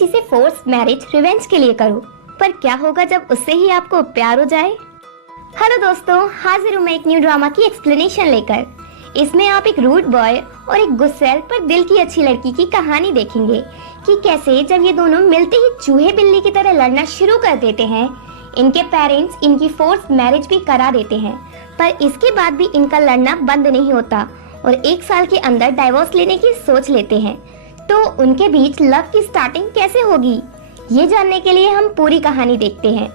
किसी से force marriage revenge के लिए करो, पर क्या होगा जब उससे ही आपको प्यार हो जाए। हेलो दोस्तों, हाजिर हूँ मैं एक न्यू ड्रामा की एक्सप्लेनेशन लेकर। इसमें आप एक रूड बॉय और एक गुस्सैल पर दिल की अच्छी लड़की की कहानी देखेंगे कि कैसे जब ये दोनों मिलते ही चूहे बिल्ली की तरह लड़ना शुरू कर देते हैं। इनके पेरेंट्स इनकी फोर्स मैरिज भी करा देते हैं, पर इसके बाद भी इनका लड़ना बंद नहीं होता और 1 साल के अंदर डाइवोर्स लेने की सोच लेते हैं। तो उनके बीच लव की स्टार्टिंग कैसे होगी, ये जानने के लिए हम पूरी कहानी देखते हैं।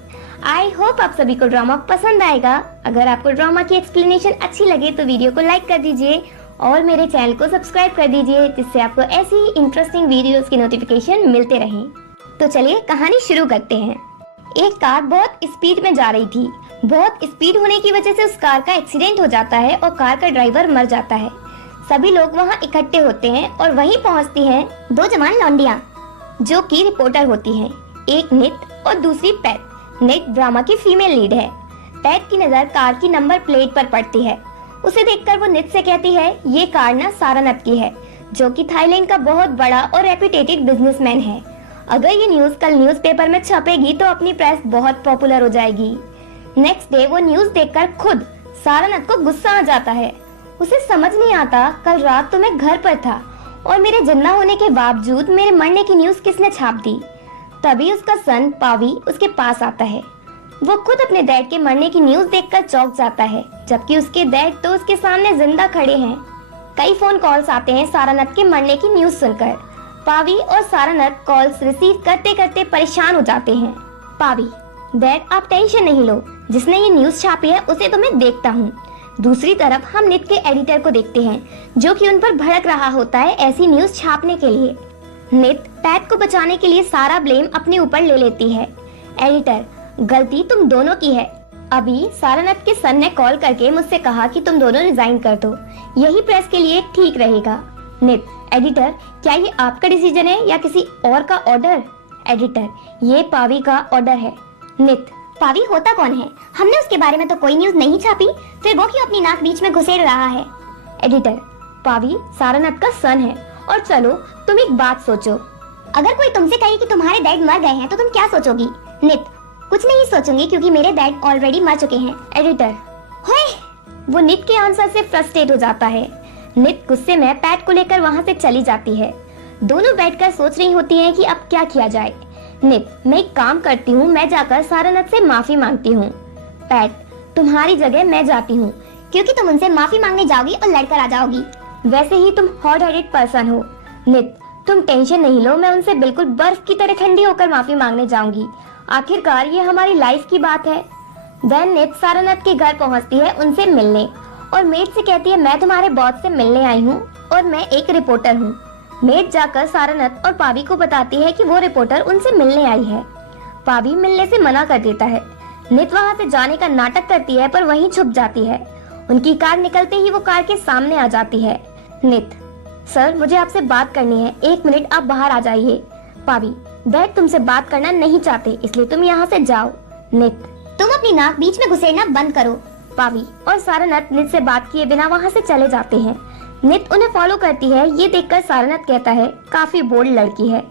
आई होप आप सभी को ड्रामा पसंद आएगा। अगर आपको ड्रामा की एक्सप्लेनेशन अच्छी लगे तो वीडियो को लाइक कर दीजिए और मेरे चैनल को सब्सक्राइब कर दीजिए, जिससे आपको ऐसी ही इंटरेस्टिंग वीडियोस की नोटिफिकेशन मिलते रहें। तो चलिए कहानी शुरू करते हैं। एक कार बहुत स्पीड में जा रही थी। बहुत स्पीड होने की वजह से उस कार का एक्सीडेंट हो जाता है और कार का ड्राइवर मर जाता है। सभी लोग वहाँ इकट्ठे होते हैं और वहीं पहुँचती हैं 2 जवान लौंडियाँ जो कि रिपोर्टर होती हैं, एक नित और दूसरी पैट। नित ड्रामा की फीमेल लीड है। पैट की नजर कार की नंबर प्लेट पर पड़ती है। उसे देखकर वो नित से कहती है, ये कार ना सारानाथ की है, जो कि थाईलैंड का बहुत बड़ा और रेप्यूटेटेड बिजनेसमैन है। अगर ये न्यूज कल न्यूज़पेपर में छपेगी तो अपनी प्रेस बहुत पॉपुलर हो जाएगी। नेक्स्ट डे वो न्यूज देखकर खुद सारानाथ को गुस्सा आ जाता है। उसे समझ नहीं आता, कल रात तो मैं घर पर था और मेरे जिंदा होने के बावजूद मेरे मरने की न्यूज किसने छाप दी। तभी उसका सन पावी उसके पास आता है। वो खुद अपने डैड के मरने की न्यूज देखकर चौंक जाता है, जबकि उसके डैड तो उसके सामने जिंदा खड़े हैं। कई फोन कॉल्स आते हैं सारानाथ के मरने की न्यूज सुनकर। पावी और सारानाथ कॉल्स रिसीव करते करते परेशान हो जाते हैं। पावी, डैड आप टेंशन नहीं लो, जिसने ये न्यूज छापी है उसे तो मैं देखता हूँ। दूसरी तरफ हम नित के एडिटर को देखते हैं, जो कि उन पर भड़क रहा होता है ऐसी न्यूज छापने के लिए। नित पैट को बचाने के लिए सारा ब्लेम अपने ऊपर ले लेती है। एडिटर, गलती तुम दोनों की है। अभी सारानाथ के सन ने कॉल करके मुझसे कहा कि तुम दोनों रिजाइन कर दो, यही प्रेस के लिए ठीक रहेगा। नित, एडिटर, क्या ये आपका डिसीजन है या किसी और का ऑर्डर? एडिटर, ये पावी का ऑर्डर है। नित, पावी होता कौन है? हमने उसके बारे में तो कोई न्यूज नहीं छापी, फिर वो क्यों अपनी नाक बीच में घुसेड़ रहा है? एडिटर, पावी सारानाथ का सन है। और चलो तुम एक बात सोचो, अगर कोई तुमसे कहे कि तुम्हारे डैड मर गए हैं तो तुम क्या सोचोगी? नित, कुछ नहीं सोचूंगी क्योंकि मेरे डैड ऑलरेडी मर चुके हैं। एडिटर, होए! वो नित के आंसर से फ्रस्ट्रेट हो जाता है। नित गुस्से में पैट को लेकर वहाँ से चली जाती है। दोनों बैठकर सोच रही होती हैं कि अब क्या किया जाए। नित, मैं एक काम करती हूँ, मैं जाकर सारानाथ से माफी मांगती हूँ। पैट, तुम्हारी जगह मैं जाती हूँ, क्योंकि तुम उनसे माफी मांगने जाओगी और लड़कर आ जाओगी। वैसे ही तुम हॉट हेडेड पर्सन हो। नित, तुम टेंशन नहीं लो, मैं उनसे बिल्कुल बर्फ की तरह ठंडी होकर माफी मांगने जाऊंगी। आखिरकार ये हमारी लाइफ की बात है। देन नित सारानाथ के घर पहुंचती है उनसे मिलने और मेट से कहती है, मैं तुम्हारे बॉस से मिलने आई हूँ और मैं एक रिपोर्टर हूँ। मेट जाकर सारानाथ और पावी को बताती है कि वो रिपोर्टर उनसे मिलने आई है। पावी मिलने से मना कर देता है। नित वहाँ से जाने का नाटक करती है पर वहीं छुप जाती है। उनकी कार निकलते ही वो कार के सामने आ जाती है। नित, सर मुझे आपसे बात करनी है, 1 मिनट आप बाहर आ जाइए। पावी, डैड तुमसे बात करना नहीं चाहते इसलिए तुम यहाँ से जाओ। नित, तुम अपनी नाक बीच में घुसेड़ना बंद करो। पावी और सारानाथ नित से बात किए बिना वहाँ से चले जाते हैं। नित उन्हें फॉलो करती है। ये देखकर सारानाथ कहता है, काफी बोल्ड लड़की है।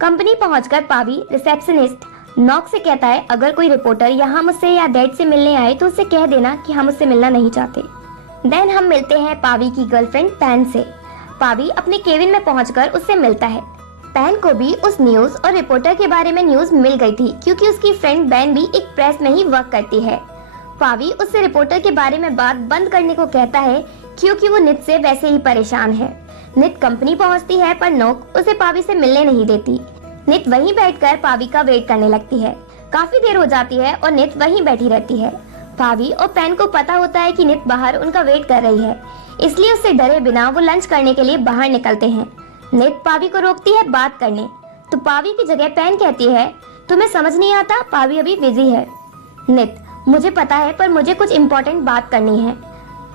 कंपनी पहुंचकर पावी रिसेप्शनिस्ट नॉक से कहता है, अगर कोई रिपोर्टर यहाँ मुझसे या डैड से मिलने आए तो उससे कह देना कि हम उससे मिलना नहीं चाहते। देन हम मिलते हैं पावी की गर्लफ्रेंड पैन से। पावी अपने केबिन में पहुंचकर उससे मिलता है। पैन को भी उस न्यूज और रिपोर्टर के बारे में न्यूज मिल गई थी, क्योंकि उसकी फ्रेंड बैन भी एक प्रेस में ही वर्क करती है। पावी उससे रिपोर्टर के बारे में बात बंद करने को कहता है, क्योंकि वो नित से वैसे ही परेशान है। नित कंपनी पहुंचती है पर नोक उसे पावी से मिलने नहीं देती। नित वहीं बैठकर पावी का वेट करने लगती है। काफी देर हो जाती है और नित वहीं बैठी रहती है। पावी और पैन को पता होता है कि नित बाहर उनका वेट कर रही है, इसलिए उससे डरे बिना वो लंच करने के लिए बाहर निकलते हैं। नित पावी को रोकती है बात करने, तो पावी की जगह पैन कहती है, तुम्हें समझ नहीं आता, पावी अभी बिजी है। नित, मुझे पता है पर मुझे कुछ इम्पोर्टेंट बात करनी है।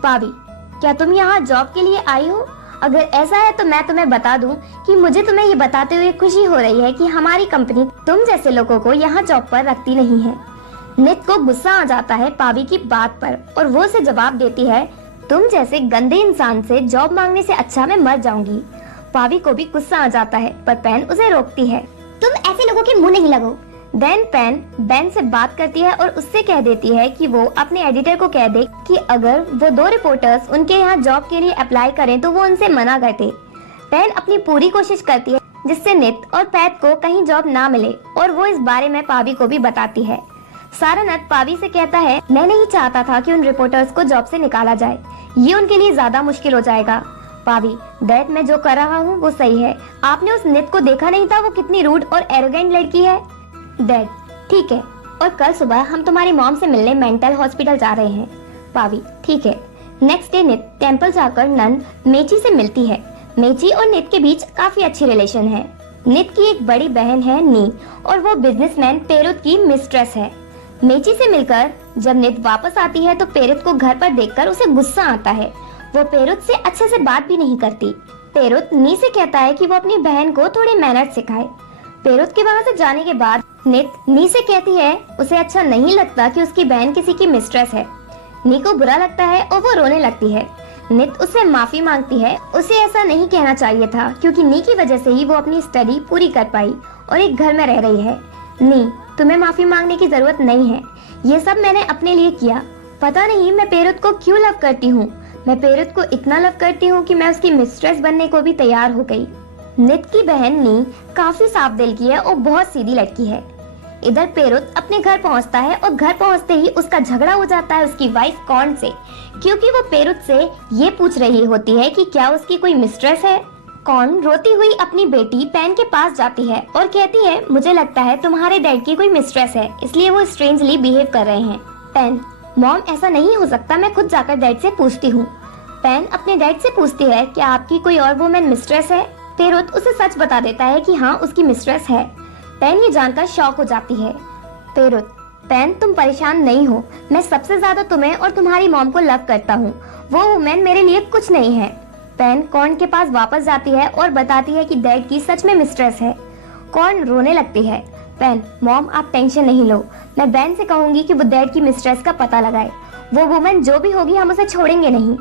पावी, क्या तुम यहाँ जॉब के लिए आई हो? अगर ऐसा है तो मैं तुम्हें बता दूं कि मुझे तुम्हें ये बताते हुए खुशी हो रही है कि हमारी कंपनी तुम जैसे लोगों को यहाँ जॉब पर रखती नहीं है। नित को गुस्सा आ जाता है पावी की बात पर और वो उसे जवाब देती है, तुम जैसे गंदे इंसान से जॉब मांगने से अच्छा मैं मर जाऊंगी। पावी को भी गुस्सा आ जाता है पर पैन उसे रोकती है। तुम ऐसे लोगों के मुंह नहीं लगो। देन पेन बेन से बात करती है और उससे कह देती है कि वो अपने एडिटर को कह दे कि अगर वो 2 रिपोर्टर्स उनके यहाँ जॉब के लिए अप्लाई करें तो वो उनसे मना करते। पेन अपनी पूरी कोशिश करती है जिससे नित और पैट को कहीं जॉब ना मिले और वो इस बारे में पावी को भी बताती है। सारनाथ पावी से कहता है, मैं नहीं चाहता था कि उन रिपोर्टर्स को जॉब से निकाला जाए, ये उनके लिए ज्यादा मुश्किल हो जाएगा। पावी, डैड मैं जो कर रहा हूँ वो सही है, आपने उस नित को देखा नहीं था, वो कितनी रूड और एरोगेंट लड़की है। डैड ठीक है, और कल सुबह हम तुम्हारी मॉम से मिलने मेंटल हॉस्पिटल जा रहे हैं। पावी ठीक है। नेक्स्ट डे नित टेंपल जाकर नन मेची से मिलती है। मेची और नित के बीच काफी अच्छी रिलेशन है। नित की एक बड़ी बहन है नी और वो बिजनेसमैन पेरुत की मिस्ट्रेस है। मेची से मिलकर जब नित वापस आती है तो पेरुत को घर पर देखकर उसे गुस्सा आता है। वो पेरुत से अच्छे से बात भी नहीं करती। पेरुत नी से कहता है कि वो अपनी बहन को थोड़े मैनर्स सिखाए। पेरुत के वहाँ से जाने के बाद नित नी से कहती है उसे अच्छा नहीं लगता कि उसकी बहन किसी की मिस्ट्रेस है। नी को बुरा लगता है और वो रोने लगती है। नित उससे माफी मांगती है, उसे ऐसा नहीं कहना चाहिए था क्योंकि नी की वजह से ही वो अपनी स्टडी पूरी कर पाई और एक घर में रह रही है। नी, तुम्हें माफी मांगने की जरूरत नहीं है, ये सब मैंने अपने लिए किया। पता नहीं मैं पेरुत को क्यों लव करती हूँ। मैं पेरुत को इतना लव करती हूँ कि मैं उसकी मिस्ट्रेस बनने को भी तैयार हो गई। नित की बहन नी काफी साफ दिल की है और बहुत सीधी लड़की है। इधर पेरुत अपने घर पहुंचता है और घर पहुंचते ही उसका झगड़ा हो जाता है उसकी वाइफ कॉर्न से, क्योंकि वो पेरुत से ये पूछ रही होती है कि क्या उसकी कोई मिस्ट्रेस है। कॉर्न रोती हुई अपनी बेटी पेन के पास जाती है और कहती है, मुझे लगता है तुम्हारे डैड की कोई मिस्ट्रेस है, इसलिए वो स्ट्रेंजली बिहेव कर रहे हैं। पेन, मॉम ऐसा नहीं हो सकता, मैं खुद जाकर डैड से पूछती हूँ। पेन अपने डैड से पूछती है, क्या आपकी कोई और वुमेन मिस्ट्रेस है। पेरुत उसे सच बता देता है कि हाँ उसकी मिस्ट्रेस है। पेन ये जानकर शॉक हो जाती है। पेरुत, पेन तुम परेशान नहीं हो, मैं सबसे ज्यादा तुम्हें और तुम्हारी मॉम को लव करता हूँ, वो वुमेन मेरे लिए कुछ नहीं है। पेन कॉर्न के पास वापस जाती है और बताती है कि डैड की सच में मिस्ट्रेस है। कॉर्न रोने लगती है। पेन, मॉम आप टेंशन नहीं लो, मैं बेन से कहूंगी कि वो डैड की मिस्ट्रेस का पता लगाए, वो वुमेन जो भी होगी हम उसे छोड़ेंगे नहीं।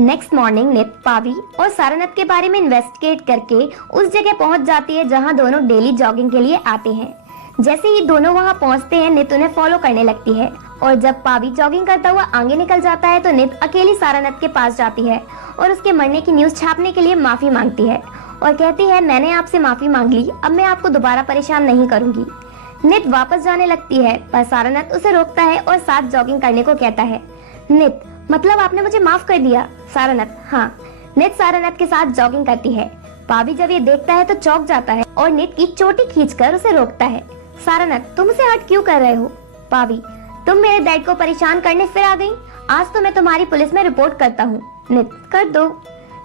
नेक्स्ट मॉर्निंग नित पावी और सारनाथ के बारे में इन्वेस्टिगेट करके उस जगह पहुंच जाती है जहां दोनों डेली जॉगिंग के लिए आते हैं। जैसे ही दोनों वहां पहुंचते हैं नित उन्हें फॉलो करने लगती है और जब पावी जॉगिंग करता हुआ आगे निकल जाता है तो नित अकेली सारनाथ के पास जाती है और उसके मरने की न्यूज छापने के लिए माफी मांगती है और कहती है, मैंने आपसे माफी मांग ली, अब मैं आपको दोबारा परेशान नहीं करूंगी। नित वापस जाने लगती है पर सारनाथ उसे रोकता है और साथ जॉगिंग करने को कहता है। नित, मतलब आपने मुझे माफ कर दिया। सारनाथ, हाँ। नित सारनाथ के साथ जॉगिंग करती है। पावी जब ये देखता है तो चौंक जाता है और नित की चोटी खींचकर उसे रोकता है। सारनाथ, तुम उसे हर्ट क्यों कर रहे हो। पावी, तुम मेरे डैड को परेशान करने फिर आ गई, आज तो मैं तुम्हारी पुलिस में रिपोर्ट करता हूँ। नित, कर दो।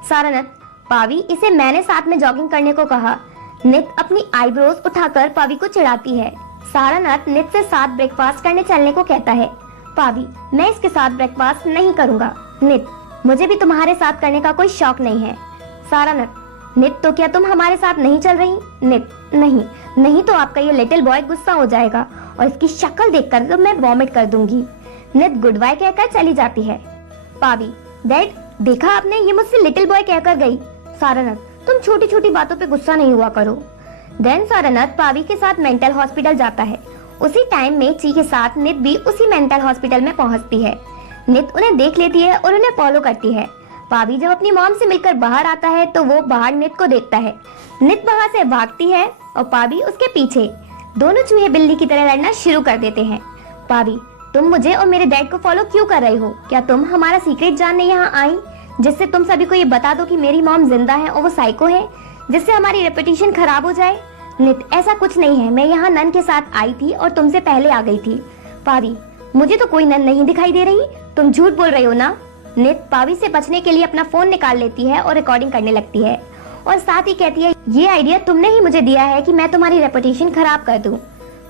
सारनाथ, पावी, इसे मैंने साथ में जॉगिंग करने को कहा। नित अपनी आईब्रोज उठाकर पावी को चिढ़ाती है। सारनाथ नित से साथ ब्रेकफास्ट करने चलने को कहता है। पावी, मैं इसके साथ ब्रेकफास्ट नहीं करूंगा। नित, मुझे भी तुम्हारे साथ करने का कोई शौक नहीं है। सारनाथ, नित, तो क्या तुम हमारे साथ नहीं चल रही। नित, नहीं तो आपका ये लिटिल बॉय गुस्सा हो जाएगा और इसकी शक्ल देखकर तो मैं वॉमिट कर दूंगी। नित गुड बाय कहकर चली जाती है। पावी, डैड देखा आपने, ये मुझसे लिटिल बॉय कहकर गई। सारनाथ, तुम छोटी छोटी बातों पे गुस्सा नहीं हुआ करो। देन सारनाथ पावी के साथ मेंटल हॉस्पिटल जाता है। उसी टाइम मेची के साथ नित भी उसी मेंटल हॉस्पिटल में पहुंचती है। नित उन्हें देख लेती है और उन्हें फॉलो करती है। पावी जब अपनी मॉम से मिलकर बाहर आता है तो वो बाहर नित को देखता है। नित वहां से भागती है और पावी उसके पीछे। दोनों चूहे बिल्ली की तरह लड़ना शुरू कर देते हैं। पावी, तुम मुझे और मेरे डैड को फॉलो क्यों कर रही हो। क्या तुम हमारा सीक्रेट जानने यहाँ आई, जिससे तुम सभी को ये बता दो कि मेरी मॉम जिंदा है और वो साइको है, जिससे हमारी रेपुटेशन खराब हो जाए। नित, ऐसा कुछ नहीं है, मैं यहाँ नन के साथ आई थी और तुमसे पहले आ गई थी। पावी, मुझे तो कोई नन नहीं दिखाई दे रही, तुम झूठ बोल रही हो ना। नित पावी से बचने के लिए अपना फोन निकाल लेती है और रिकॉर्डिंग करने लगती है और साथ ही कहती है, ये आइडिया तुमने ही मुझे दिया है कि मैं तुम्हारी रेपुटेशन खराब कर दूं।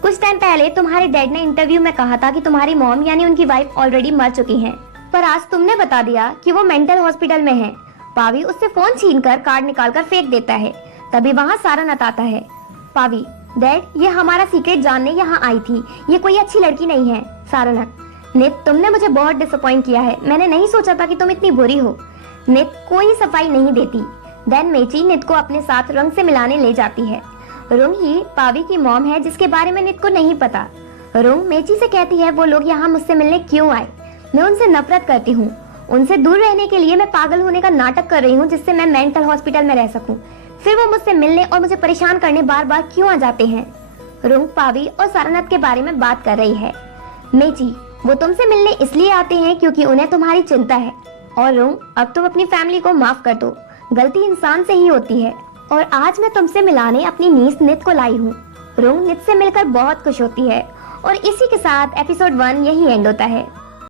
कुछ टाइम पहले तुम्हारे डैड ने इंटरव्यू में कहा था कि तुम्हारी मॉम यानी उनकी वाइफ ऑलरेडी मर चुकी हैं, पर आज तुमने बता दिया कि वो मेंटल हॉस्पिटल में है। पावी उससे फोन छीनकर कार्ड निकालकर फेंक देता है। तभी वहाँ सारनाथ आता है। पावी, डैड ये हमारा सीक्रेट जानने यहाँ आई थी, ये कोई अच्छी लड़की नहीं है। सारनाथ, नित तुमने मुझे बहुत डिसअपॉइंट किया है, मैंने नहीं सोचा था कि तुम इतनी बुरी हो। नित कोई सफाई नहीं देती। देन मेची नित को अपने साथ रंग से मिलाने ले जाती है। रुंग ही पावी की मॉम है जिसके बारे में नित को नहीं पता। रुंग मेची से कहती है वो लोग यहाँ मुझसे मिलने क्यों आए, मैं उनसे नफरत करती हूँ, उनसे दूर रहने के लिए मैं पागल होने का नाटक कर रही हूँ जिससे मैं मेंटल हॉस्पिटल में रह सकूं। फिर वो मुझसे मिलने और मुझे परेशान करने बार बार क्यों आ जाते हैं। रुंग पावी और सारनाथ के बारे में बात कर रही है। मेची, वो तुमसे मिलने इसलिए आते हैं क्योंकि उन्हें तुम्हारी चिंता है। और रुंग, अब तुम अपनी फैमिली को माफ कर दो, गलती इंसान से ही होती है। और आज मैं तुमसे मिलाने अपनी नीस नित को लाई हूँ। रुंग नित से मिलकर बहुत खुश होती है और इसी के साथ एपिसोड 1 यही एंड होता है।